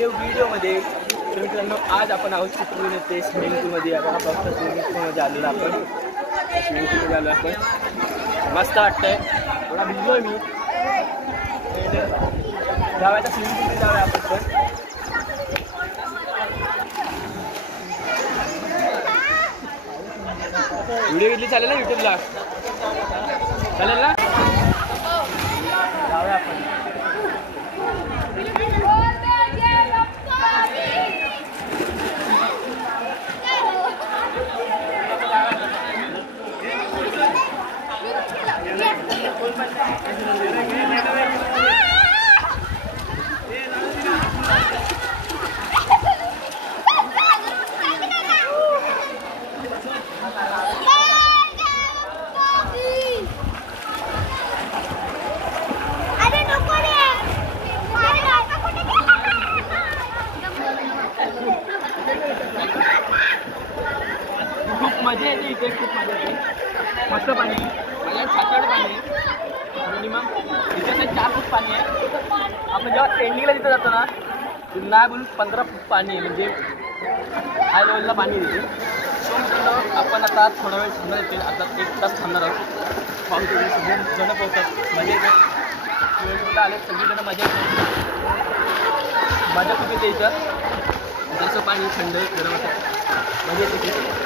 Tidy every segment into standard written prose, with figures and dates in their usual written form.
New व्हिडिओमध्ये. तर मित्रांनो आज आपण आहोत चिपळूण येथे स्विमिंग पूलमध्ये. आता फक्त स्विमिंग पूलमध्ये आलेलो आपण. स्विमिंग पूलमध्ये आलो आपण. मस्त वाटतंय. थोडा भिजलोय मी. जाऊया आता स्विमिंग पूलमध्ये जाऊया आपण पण. व्हिडिओ घेतली चालेल ना यूट्यूबला? चालेल ना? जाऊया आपण. खूप मजा येते इथे. खूप मजा येते. मस्त पाणी. माझ्या 7-8 पाणी आहे. मिनिमम इथे 4 फूट पाणी आहे. आपण जेव्हा एंडिंगला तिथं जातो ना नाही बोलून 15 फूट पाणी आहे. म्हणजे हाय लेवलला पाणी तिथे. सो आपण आता थोडा वेळ थांबणार येतील. आता 1 तास थांबणार आहोत. पाऊस सगळेजणं पोहतात. मजा येते. वेळेला आले सगळीजणं मजा येते. मजा खूप येते इथं. जसं पाणी थंड गरम असतं. मजा येते.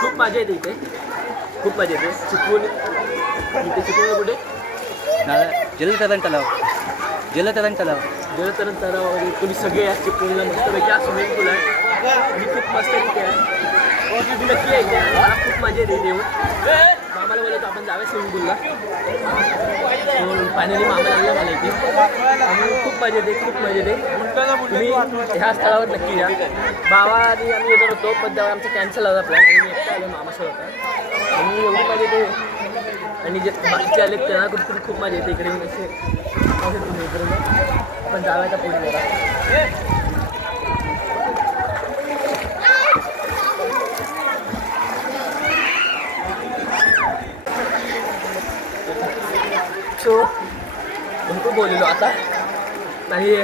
खूप मजा येते इथे. खूप मजा येते. चिपळूण इथे चिपळूण कुठे जलतरण तलाव. जलतरण तलाव. जलतरण तलावामध्ये तुम्ही सगळे या चिपळूणला मस्तपैकी हा स्विमिंग पूल आहे आणि खूप मस्त तिथे आहे. तुम्ही नक्की यायचे. मला खूप मजा येते इथे येऊन. मामाला बोलतो आपण जाऊया स्विमिंग पूलला. फायनली मामा लागलं मला इथे आणि खूप मजा येते. खूप मजा येते. तुम्ही ह्या स्थळावर नक्की या. बाबा आणि आम्ही येतो होतो पण तेव्हा आमचं कॅन्सल झाला प्लॅन आणि मी एकटा आलो मामासोबत होता आणि एवढी मजा येते. आणि जे बाकीचे आले त्यांना कुठे खूप मजा येते इकडे असे तुम्ही इकडे आपण जाव्याचा पुढे जरा. सो भरपूर बोललेलो आता नाही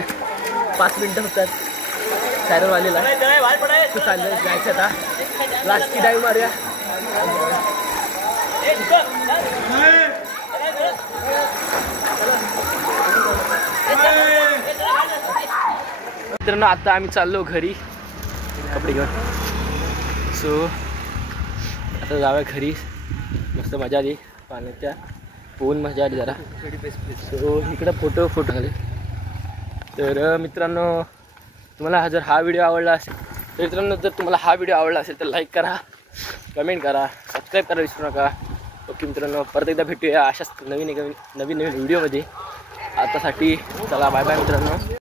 5 मिनटं होतात. सायरन वालेला तू चाललं जायचं आता. लास्टची डाईव्ह मारूया. मित्रांनो आता आम्ही चाललो घरी कपडे घेऊन. सो आता जाऊया घरी. मस्त मजा आली पाण्याच्या. पोहून मजा आली जरा. सो इकडं फोटो झाले. तर मित्रांनो तुम्हाला जर हा व्हिडिओ आवडला असेल तर जर तुम्हाला हा व्हिडिओ आवडला असेल तर लाईक करा, कमेंट करा, सबस्क्राईब करा विसरू नका. ओके मित्रांनो परत एकदा भेटूया अशाच नवीन व्हिडिओमध्ये. आतासाठी चला बाय बाय मित्रांनो.